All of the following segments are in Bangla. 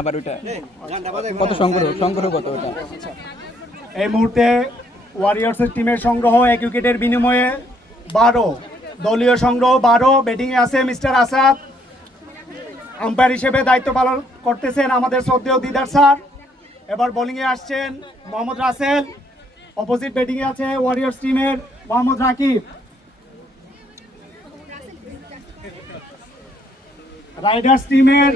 আবার ওটা কত সংগ্রহ কত ওটা? এই মুহূর্তে ওয়ারিয়র্সের টিমের সংগ্রহ 1 উইকেটের বিনিময়ে 12, দলীয় সংগ্রহ 12। ব্যাটিংয়ে আছে মিস্টার আসাদ, আম্পায়ার হিসেবে দায়িত্ব পালন করতেছেন আমাদের শ্রদ্ধেয় দিদার স্যার। এবার বোলিংয়ে আসছেন মোহাম্মদ রাসেল, অপোজিট ব্যাটিংয়ে আছে ওয়ারিয়র্স টিমের মোহাম্মদ রাকিব। রাইডার্স টিমের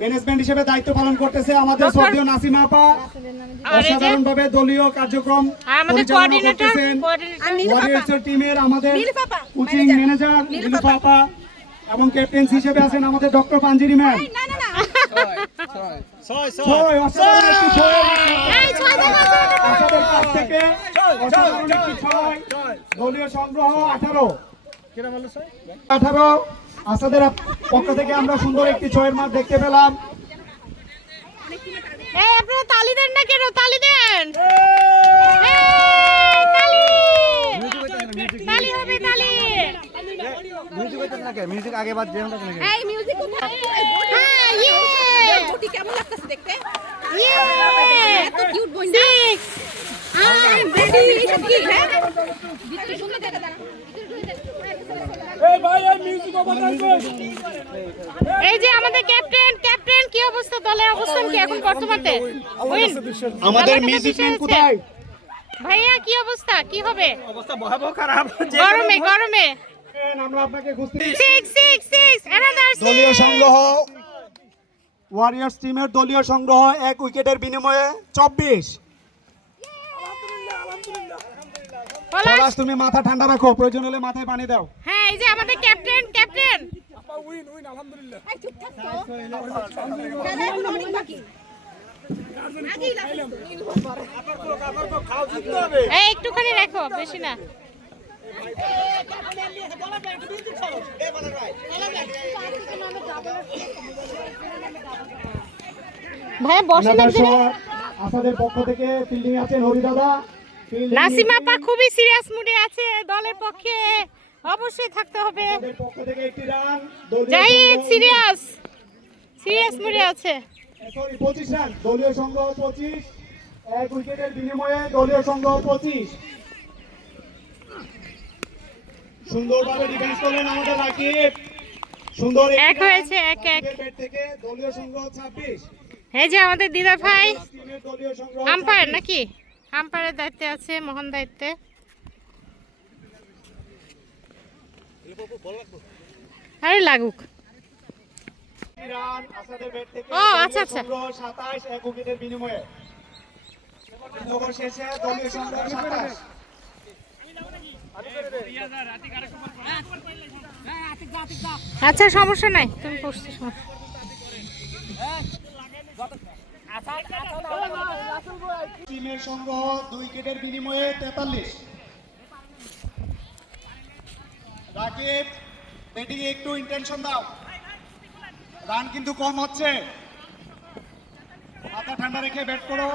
ম্যানেজমেন্ট হিসেবে দায়িত্ব পালন করতেছে আমাদের শ্রদ্ধেয় নাসিমা আপা। অসাধারণভাবে দলীয় কার্যক্রম পরিচালনা করতেছেন ওয়ারিয়র্সের টিমের আমাদের কোচিং ম্যানেজার নীলুফা আপা, এবং ক্যাপ্টেন্সি হিসেবে আছেন আমাদের ডক্টর পাঞ্জিরি ম্যাম। দলীয় সংগ্রহ 18। আসাদের পক্ষ থেকে আমরা সুন্দর একটি 6-এর মাঠ দেখতে পেলাম। আপনারা তালি দেন না কেন? তালি দেন, তালি হবে, তালি। মিউজিক আগে বাদ দেন না কেন? এই মিউজিক কোথায়? হ্যাঁ, ইয়ে বটি কেমন লাগতেছে দেখতে? ইয়ে এত কিউট বই না। বেটি সব কি হ্যাঁ? ভিতরে শুনতে দেখা দাঁড়া। এই যে আমাদের ক্যাপ্টেন কি অবস্থা, দলের অবস্থান কি এখন বর্তমানে? আমাদের মিউজিকম্যান কোথায়? ভাইয়া কি অবস্থা, কি হবে? অবস্থা ভয়াবহ খারাপ। গরমে আমরা আপনাকে খুঁজতে 6 another 6। দলীয় সংগ্রহ ওয়ারিয়র্স টিমের দলীয় সংগ্রহ 1 উইকেটের বিনিময়ে 24। পলাশ, তুমি মাথা ঠান্ডা রাখো, প্রয়োজন হলে মাথায় পানি দাও। হ্যাঁ, এই যে আমাদের ক্যাপ্টেন আলহামদুলিল্লাহ। এই চুপ থাক তো। খেলা এখন অনেক বাকি। এই একটুখানি রাখো, বেশি না। ভাই বসে দেখতে। আসাদের পক্ষ থেকে ফিল্ডিং আছেন হরি দাদা। নাসিমা আপা খুবই সিরিয়াস মুডে আছে, দলের পক্ষে অবশ্যই থাকতে হবে। পক্ষ থেকে একটি রান। জাহিদ সিরিয়াস মুডে আছে। সরি 25 রান, দলীয় সংগ্রহ 25। 1 উইকেটের বিনিময়ে দলীয় সংগ্রহ 25। সুন্দরভাবে ডিফেন্স করলেন আমাদের রাকিব। সুন্দর এক হয়েছে, এক ব্যাট থেকে দলীয় সংগ্রহ 26। এই যে আমাদের দিদা ভাই টিমের দলীয় সংগ্রহ আম্পায়ার নাকি? আম্পায়ারের দায়িত্বে আছে, মোহন দায়িত্বে। আরে লাগুক। রান আসাদের ব্যাট থেকে ও আচ্ছা 27। 1 উইকেটের বিনিময়ে ওভার শেষে দলীয় সংগ্রহ 27। আচ্ছা সমস্যা নাই, তুমি পড়ছো। টিমের সংগ্রহ 2 উইকেটের বিনিময়ে 43। রাকিব, ব্যাটিং এ একটু ইন্টেনশন দাও, রান কিন্তু কম হচ্ছে, মাথা ঠান্ডা রেখে ব্যাট করো।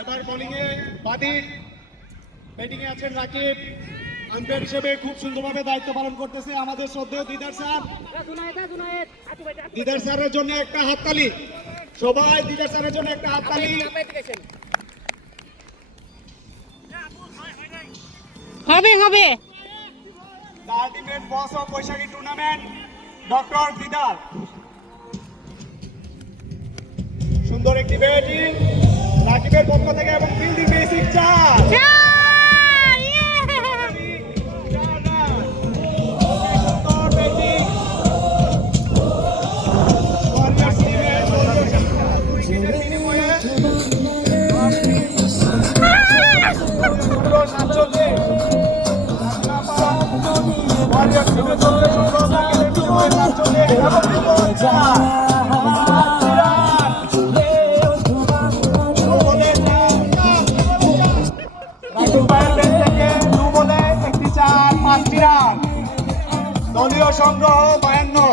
এবার বোলিং এ বাদির, ব্যাটিং এ আছেন রাকিব। আম্পায়ার হিসেবে খুব সুন্দরভাবে দায়িত্ব পালন করতেছে আমাদের শ্রদ্ধেয় দিদার স্যার। দিদার স্যারের জন্য একটা হাততালি, সবাই দিদার স্যারের জন্য একটা হাততালি। হবে the ultimate boss of Baishakhi tournament doctor Didar. সুন্দর একটি ব্যাটিং রাকিবের পক্ষ থেকে এবং ফিল্ডিং বেসিক 4। দলীয় সংগ্রহ 52।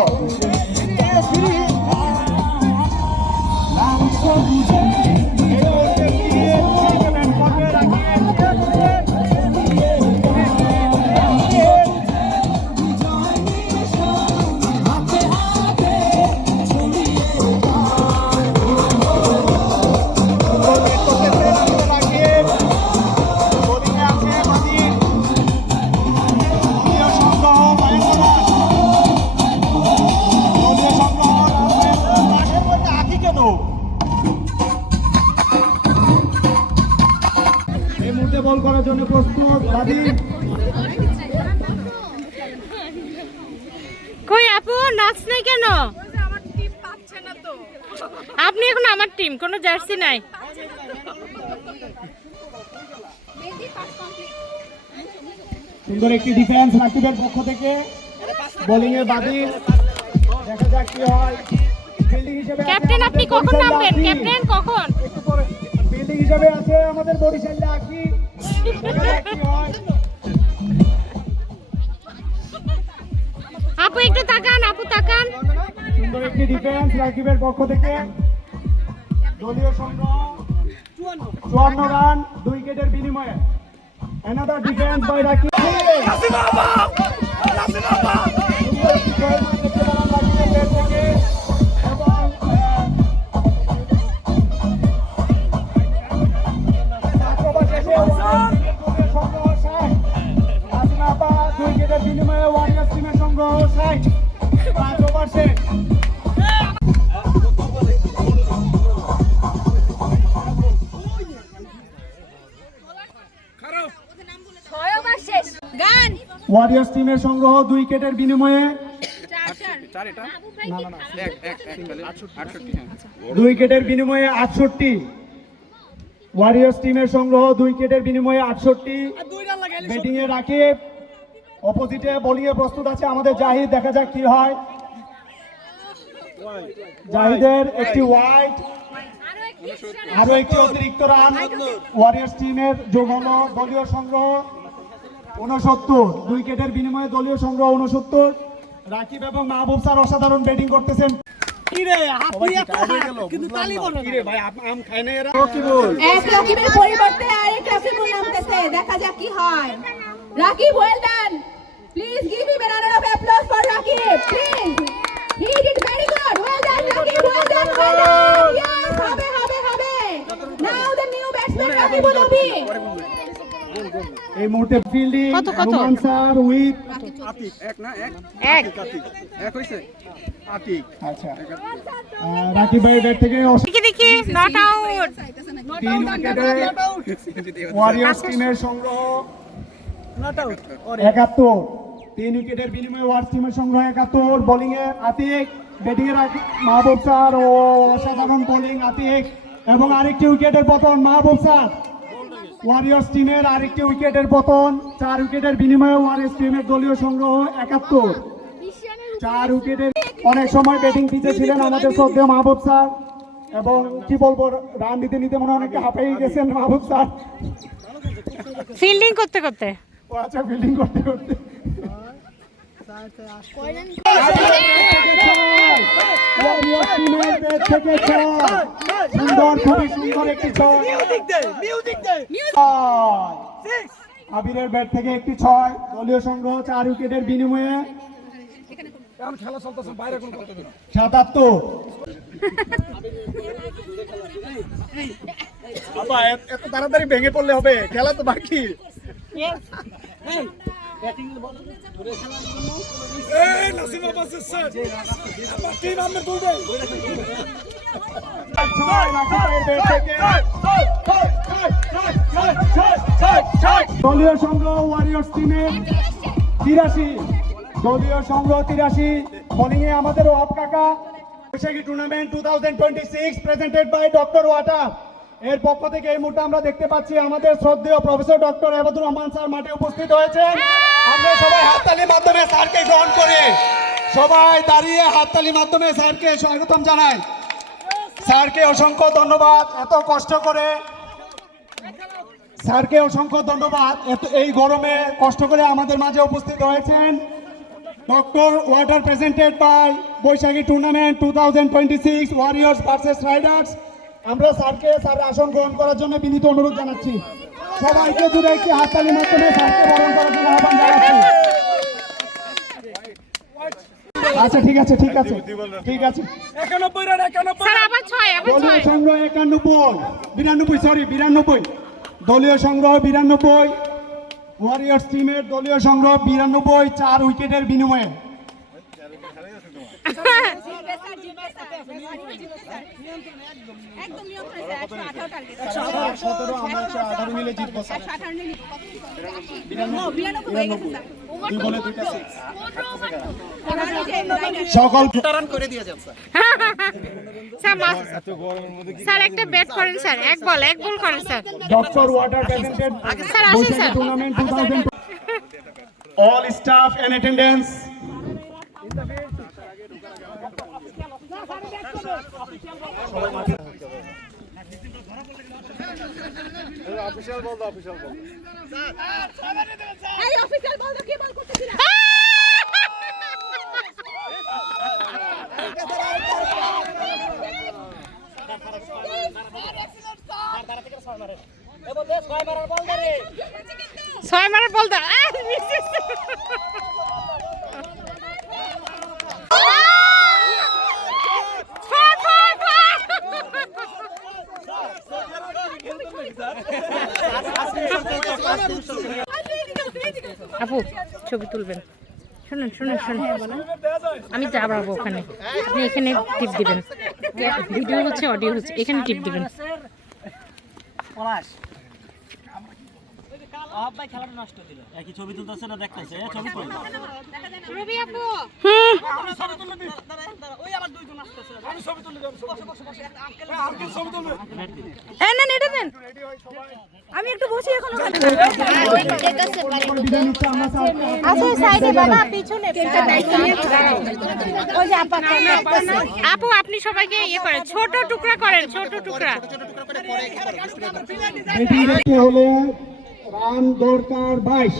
জন্য প্রস্তুত বাদী। কই আপু নাচ নাই কেন? আপনি এখন আমার টিম, কোনো জার্সি নাই। সুন্দর একটি ডিফেন্স রাকিবের পক্ষ থেকে, বোলিং এর বাদী। দেখা যাক কি হয়। ফিল্ডিং হিসেবে ক্যাপ্টেন আপনি কখন নামবেন? ক্যাপ্টেন কখন? ফিল্ডিং হিসেবে আছে আমাদের বরিশাল আকি। দেখা যাক কি হয়। আপু একটু তাকান, আপু তাকান। সুন্দর একটি ডিফেন্স রাকিবের পক্ষ থেকে, দলীয় সংগ্রহ 54 রান 2 উইকেটের বিনিময়ে। Another defence by Rakib. বিনিময়ে ওয়ারিয়ার্স টিমের সংগ্রহ 60। 5 ওভার শেষ। গান ওয়ারিয়ার্স টিমের সংগ্রহ 2 উইকেটের বিনিময়ে 2 উইকেটের বিনিময়ে 68। ওয়ারিয়ার্স টিমের সংগ্রহ 2 উইকেটের বিনিময়ে 68। ব্যাটিং এ রাকিব, অপোজিটে বোলিং এ প্রস্তুত আছে আমাদের জাহিদ। দেখা যাক কি হয়। জাহিদের একটি ওয়াইড, আরো একটি অতিরিক্ত রান। ওয়ারিয়ার্স টিমের যোগ হলো দলীয় সংগ্রহ 69। 2 উইকেটের বিনিময়ে দলীয় সংগ্রহ 69। রাকিব এবং মাহবুব স্যার অসাধারণ ব্যাটিং করতেছেন। এক রকিবের পরিবর্তে আরেক রকিবুল নামতেছে, দেখা যাক কি হয়। Rakib well done, please give him a round of applause for Rakib, please. He did very good, well done Rakib, well done, well done. Yes, হবে. Now the new batsman Rakibul Obi. এই মুহূর্তে ফিল্ডিং কত? রোমান স্যার উইথ এক। আচ্ছা রাকিব ভাই ব্যাট থেকে দেখি নট আউট। 3 উইকেটে ওয়ারিয়ার্স টিমের সংগ্রহ 71। 3 উইকেটের বিনিময়ে ওয়ারিয়ার্স টিমের সংগ্রহ 71। বোলিং এ আতিক, ব্যাটিং এ মাহবুব স্যার ও অসাধারণ বোলিং আতিক। এবং আরেকটি উইকেটের পতন মাহবুব স্যার। ওয়ারিয়ার্স টিমের আরেকটি উইকেটের পতন। 4 উইকেটের বিনিময়ে ওয়ারিয়ার্স টিমের দলীয় সংগ্রহ 71। 4 উইকেটের অনেক সময় ব্যাটিং পিচে ছিলেন আমাদের শ্রদ্ধেয় মাহবুব স্যার, এবং কি বলবো রান নিতে মনে অনেকটা হাঁপিয়ে গেছেন মাহবুব স্যার। ফিল্ডিং করতে করতে। ও আচ্ছা, ফিল্ডিং করতে সুন্দর, খুবই সুন্দর একটি ছয়। আবিরের ব্যাট থেকে একটি 6। দলীয় সংগ্রহ 4 উইকেটের বিনিময়ে 77। এত তাড়াতাড়ি ভেঙে পড়লে হবে, খেলা তো বাকি। দলীয় সংগ্রহ ওয়ারিয়ার্স টিমের 83। দলীয় সংগ্রহ 83। বোলিং এ আমাদের ওয়াব কাকা। Baishakhi tournament 2026 presented by doctor water এর পক্ষ থেকে এই মুহূর্তে আমরা দেখতে পাচ্ছি আমাদের শ্রদ্ধেয় প্রফেসর ডক্টর এবাদুর রহমান স্যার মাঠে উপস্থিত হয়েছেন। আমরা সবাই হাততালির মাধ্যমে স্যারকে গ্রহণ করি। সবাই দাঁড়িয়ে হাততালির মাধ্যমে স্যারকে স্বাগতম জানাই। স্যারকে অসংখ্য ধন্যবাদ, এত কষ্ট করে। স্যারকে অসংখ্য ধন্যবাদ, এই গরমে কষ্ট করে আমাদের মাঝে উপস্থিত হয়েছেন। Doctor water presented by Baishakhi tournament 2026 warriors versus riders. আমরা স্যারকে স্যারের আসন গ্রহণ করার জন্য বিনীত অনুরোধ জানাচ্ছি। সবাইকে জুড়ে একটি হাততালির মাধ্যমে স্যারকে বরণ করার জন্য আহ্বান জানাচ্ছি। আচ্ছা, ঠিক আছে। 91 স্যার, আবার 6 দলীয় সংগ্রহ 92। দলীয় সংগ্রহ 92। ওয়ারিয়র্স টিমের দলীয় সংগ্রহ 92, 4 উইকেটের বিনিময়ে। একদম নিয়ন্ত্রণে স্যার 118 টার্গেট 117 আমরা 118 মিলে জিতবো স্যার 118 নিয়ে নিব 92 হয়ে গেছে স্যার দুই বলে দুইটা 6 ওনার সকল রান করে দিয়ে যান স্যার স্যার একটা ব্যাট করেন স্যার এক বল করেন sir doctor water presented sir আসেন sir tournament 2000 all staff in attendance official ball এই অফিশিয়াল বল দাও, কে বল করতেছিলা? ছয় মারার বল দা আপু ছবি তুলবেন শুনুন আমি যাবো ওখানে আপনি এখানে টিপ দিবেন ভিডিও হচ্ছে অডিও হচ্ছে এখানে টিপ দিবেন ছবি তুলতেছে না দেখতেছে ছবি তুল রবি আপু আমি একটু বসি এখন আচ্ছা সাইডে বাবা পিছনে ওই যে আপু আপনি সবাইকে ইয়ে করেন ছোট টুকরা করেন ছোট টুকরা মিটিং দেখতে হলে রান দরকার 22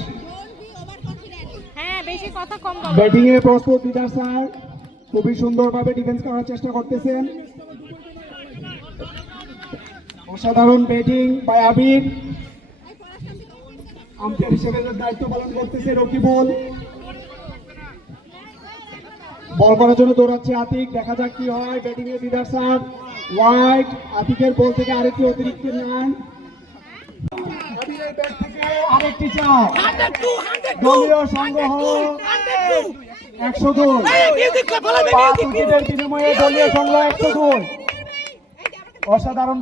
হ্যাঁ বেশি কথা কম বলো ব্যাটিং এ প্রস্তুত লিডার স্যার খুবই সুন্দরভাবে ডিফেন্স করার চেষ্টা করতেছেন অসাধারণ ব্যাটিং বাই আবির আম্পায়ার হিসেবে দায়িত্ব পালন করতেছে রকিবুল বল করার জন্য দৌড়াচ্ছে আতিক দেখা যাক কি হয় ব্যাটিং এ লিডার স্যার ওয়াইড আতিকের বল থেকে আরেকটি অতিরিক্ত রান আবিরের ব্যাট থেকে আরেকটি চার দলীয় সংগ্রহ 102 5 উইকেটের বিনিময়ে দলীয় সংগ্রহ 102 অসাধারণ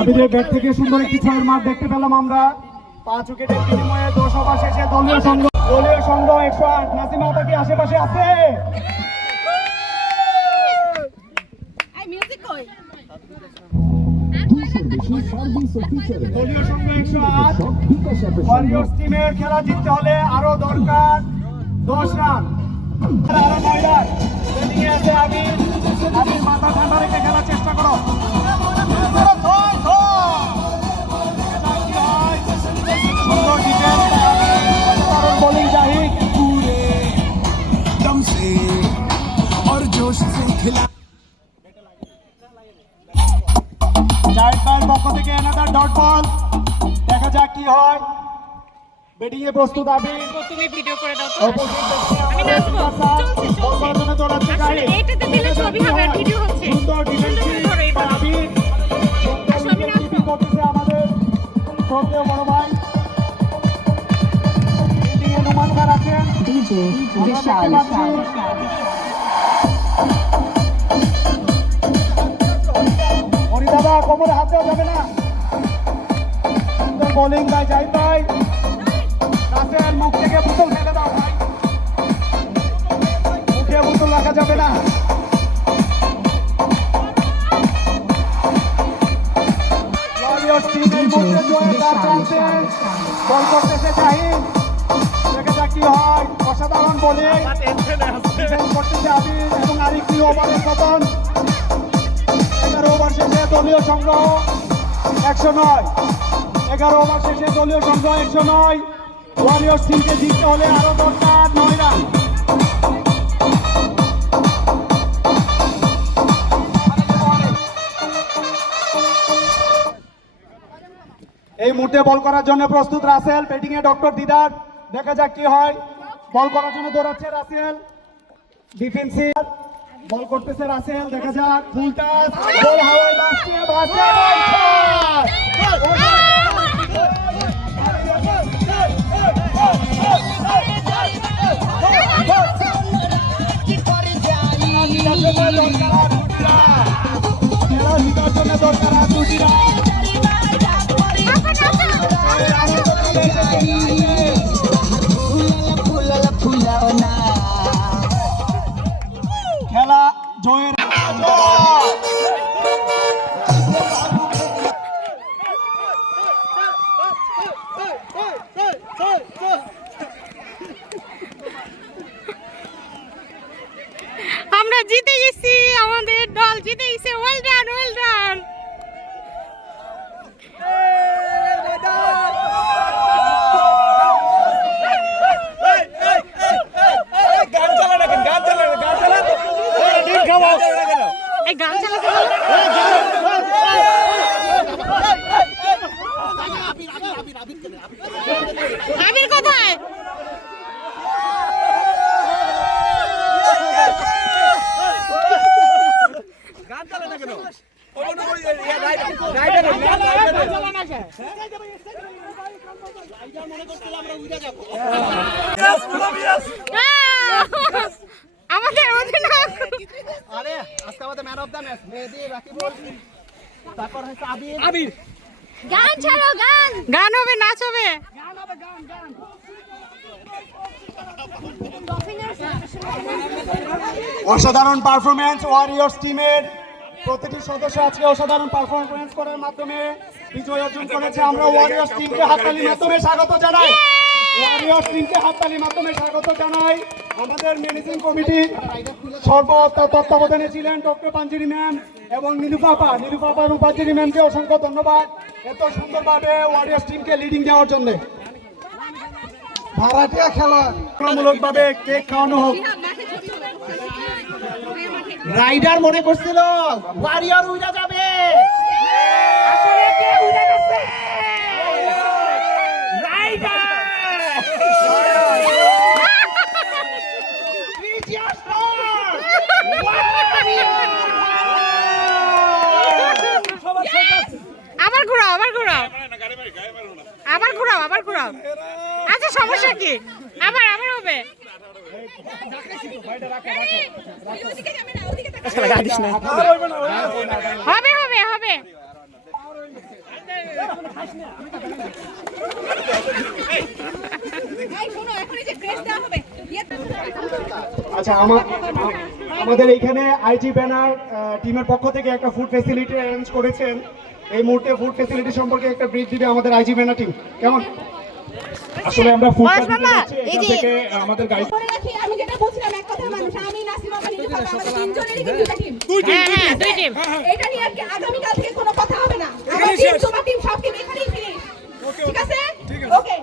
আবিরের ব্যাট থেকে সুন্দর একটি ছয়ের মার দেখতে পেলাম আমরা 5 উইকেটের বিনিময়ে 10 ওভার শেষে দলীয় সংগ্রহ 108 নাসিমা আপা কি আশেপাশে আছে এই মিউজিক কই দলীয় সংগ্রহ 108 ওয়ারিয়র্স টিমের খেলা জিততে হলে আরো দরকার 10 রান আরো 9 রান ব্যাটিং এ আছে আবির মাথা ঠান্ডা রেখে খেলার চেষ্টা করো সুন্দর ডিফেন্স বোলিং জাহিদ दम से और जोश से खिला জাহিদ ভাইয়ের পক্ষ থেকে অ্যানাদার ডট বল দেখা যাক কি হয় ব্যাটিং এ প্রস্তুত আবির তুমি ভিডিও করে দাও তো অপোজিট দেখতে আমি নাচবো চলছে বল করার জন্য দৌড়াচ্ছে আসলে জাহিদ এইটাতে দিলে ছবি হবে আর ভিডিও হচ্ছে সুন্দর ডিফেন্স ধরো এইটা আবির সুন্দর ডিফেন্স করতেছে আমাদের শ্রদ্ধেয় বড় ভাই ব্যাটিং এ নুমান খান আছেন বিশাল দাদা কোমরে হাত দেওয়া যাবে না সুন্দর বোলিং ভাই যাই ভাই রাসেল মুখ থেকে বোতল ফেলে দাও ভাই মুখে বোতল রাখা যাবে না ওয়ারিয়র্স টিম এই মুহূর্তে জয়ের দ্বার টানছে বল করতেছে জাহিদ দেখা যাক কি হয় অসাধারণ বোলিং ডিফেন্স করতেছে আবির এবং আরেকটি ওভারের পতন 11 ওভার শেষে দলীয় সংগ্রহ 109 11 ওভার শেষে দলীয় সংগ্রহ 109 ওয়ারিয়র্স টিমকে জিততে হলে আরো দরকার 9 রান এই মুহূর্তে বল করার জন্য প্রস্তুত রাসেল ব্যাটিং এ ডক্টর দিদার দেখা যাক কি হয় বল করার জন্য দৌড়াচ্ছে রাসেল ডিফেন্সিভ বল করতেছে রাসেল, দেখা যাক ফুল টাচ, বল হাওয়ায় বাজছে, বাজছে, খেলা জয়ের আমরা জিতে গেছি, আমাদের দল জিতে গেছে। Well done, well done. এই গান চালাতে আবির কোথায়? আমাদের অধিনায়ক। আরে আজকে আমাদের ম্যান অফ দ্য ম্যাচ মেহেদী, রাকিব, তারপর হচ্ছে আবির। গান ছাড়ো, গান। গান হবে, নাচ হবে। অসাধারণ পারফরমেন্স ওয়ারিয়র্স টিমের প্রতিটি সদস্য আজকে অসাধারণ পারফরমেন্স করার মাধ্যমে বিজয় অর্জন করেছে। আমরা ওয়ারিয়র্স টিমকে হাততালির মাধ্যমে স্বাগত জানাই। ওয়ারিয়র্স টিমকে হাততালির মাধ্যমে স্বাগত জানাই। আমাদের ম্যানেজিং কমিটি তত্ত্বাবধানে ছিলেন ডক্টর পাঞ্জিরি ম্যাম এবং নীলুফাপা রূপাঞ্জিরি ম্যামকে অসংখ্য ধন্যবাদ এত সুন্দরভাবে ওয়ারিয়র্স টিমকে লিডিং দেওয়ার জন্য। ভাড়াটিয়া খেলা মূলকভাবে কেক খাওয়ানো হোক। রাইডার মনে করছিল ওয়ারিয়র উড়া যাবে, আসলে কে উড়ে গেছে? রাইডার আবার ঘুরাও, আবার ঘুরাও, আবার ঘুরাও, আবার ঘুরাও। আচ্ছা সমস্যা কি? আবার আবার হবে। হবে হবে হবে। আচ্ছা আমাদের এইখানে আইজি ব্যানার টিমের পক্ষ থেকে একটা ফুড ফ্যাসিলিটি অ্যারেঞ্জ করেছেন। এই মুহূর্তে ফুড ফ্যাসিলিটি সম্পর্কে একটা ব্রিফ দিবে আমাদের আইজি ব্যানার টিম। কেমন? আসলে আমরা ফুড থেকে আমাদের গাইড আমি যেটা বলছিলাম এক কথা মানুষ, আমি নাসিমা বানি আমাদের তিনজনেরই কিন্তু দুইটা টিম। হ্যাঁ দুই টিম। এটা নিয়ে আগামী কাল থেকে কোনো কথা হবে না। আমাদের টিম, তোমার টিম, সব টিম এখানেই ফিনিশ। ঠিক আছে? ওকে।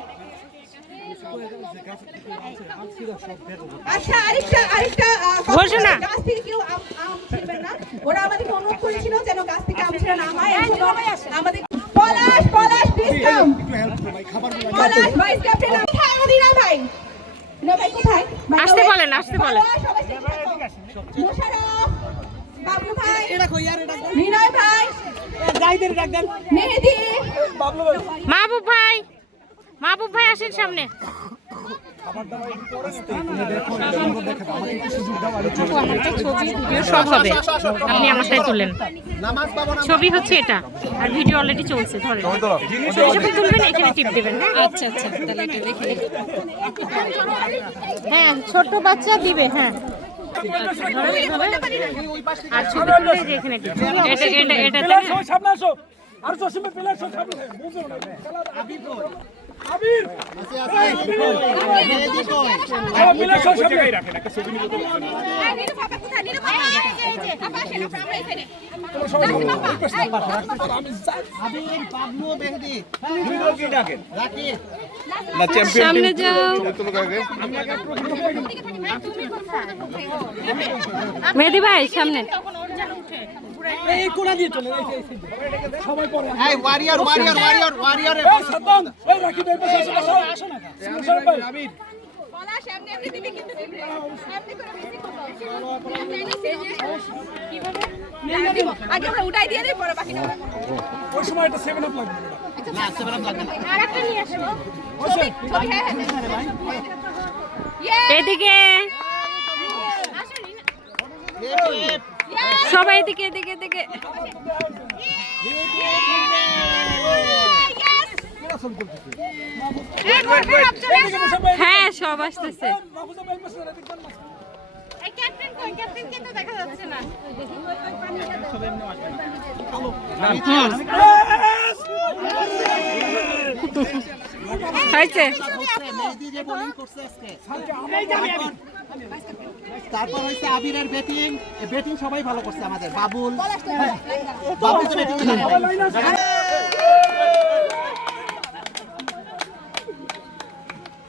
আচ্ছা আরেকটা ঘোষণা। গাছ থেকে কেউ আম ছিড়বেন না। ওরা আমাদেরকে অনুরোধ করেছিল যেন গাছ থেকে আম ছিঁড়া না হয়। আমাদের Palash please come. Palash vice captain কোথায়? অধিনায়ক ভাই, না ভাই কোথায়? আসতে বলেন, আসতে বলেন। মোশাররফ, বাবলু ভাই, বিনয় ভাই, মেহেদী, মাহবুব ভাই আসেন সামনে। ছবি ভিডিও সব হবে, আপনি আমারটাই তুলেন। ছবি হচ্ছে এটা, আর ভিডিও অলরেডি চলছে। ধরেন ছবি তুলবেন, এখানে টিপ দেবেন। হ্যাঁ আচ্ছা তাহলে এটা রেখে হ্যাঁ ছোট বাচ্চা দিবে। হ্যাঁ আর ছবি তুলে যে এখানে টিপ এটা সামনে আসো, আর জসিমে প্লেয়ার সামনে বুঝো না। আবির মেহেদী কই? প্লেয়ার সব জায়গায় রাখেন, একটা ছবি নিব। নীলু পাপা কোথায়? নীলু পাপা এই যে আপা আসেন, আমরা এখানে। আবির, বাবলু, মেহেদী, কি ডাকেন? রাকিব, সামনে যাও। মেহেদী ভাই সামনে। এই কোণা দিয়ে চলে সবাই পরে। এই ওয়ারিয়র এই সাদ্দাম, এই রাকিব, এই পাশে আসো না। আবির পলাশ এমনি এমনি দিবি কিন্তু দিবি এমনি করে বেশি করতে কিভাবে দিব আগে আমরা উঠাই দিয়ে দেই পরে বাকিটা ওই সময় একটা 7 আপ লাগবে না 7 আপ লাগবে না। আরেকটা নিয়ে আসো ছবি ছবি হ্যাঁ হ্যাঁ ইয়ে এদিকে সবাই এদিকে এদিকে এদিকে হ্যাঁ সব আসতেছে মাহফুজা ভাই মাসে রাতে কোন মাস এই ক্যাপ্টেন কই ক্যাপ্টেন কে তো দেখা যাচ্ছে না হয়েছে মেহেদী যে বোলিং করছে আজকে তারপর হইছে আবিরের ব্যাটিং ব্যাটিং সবাই ভালো করছে আমাদের বাবুল বাবুল তো batting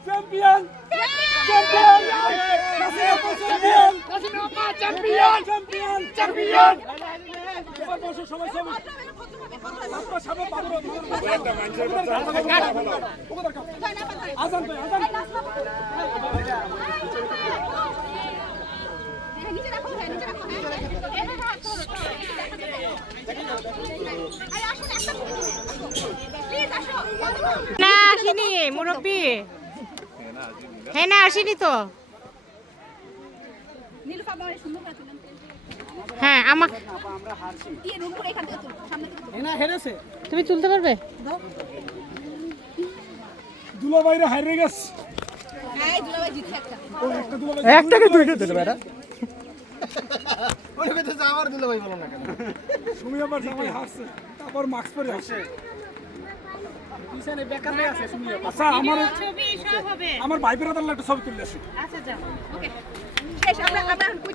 champion champion champion champion champion এবার বসো সবাই সবাই আপনার সামনে বাবুর একটা ম্যাচের আজান তো আজান নিচে রাখো হ্যাঁ নিচে রাখো হ্যাঁ এভাবে হাত ধরো আরে আসুন একটা প্লিজ আসো না আসেনি মুরব্বি হ্যাঁ না আসেনি তো নীলুফা বাবারে সুন্দর করে তুলেন হ্যাঁ আমাকে দিয়ে রুম করে এখান থেকে তুলো সামনে থেকে তুলো না হেরেছে তুমি তুলতে পারবে দুলা ভাইরা হারিয়ে গেছে এই দুলাভাই জিতছে একটা ও একটা দুলা ভাই একটাকে দুইটা দিতে বেটা ওই কথা যে আমার দিলে ভাই বলো না কেন তুমি আবার জামাই হাসছে তারপর মাস্ক পরে আসে পিছনে বেকার হয়ে আছে শুনিও আচ্ছা আমার ছবি সব হবে আমার ভাই বেরাদার একটা ছবি তুলে আসি আচ্ছা যাও ওকে শেষ আমরা এখন কই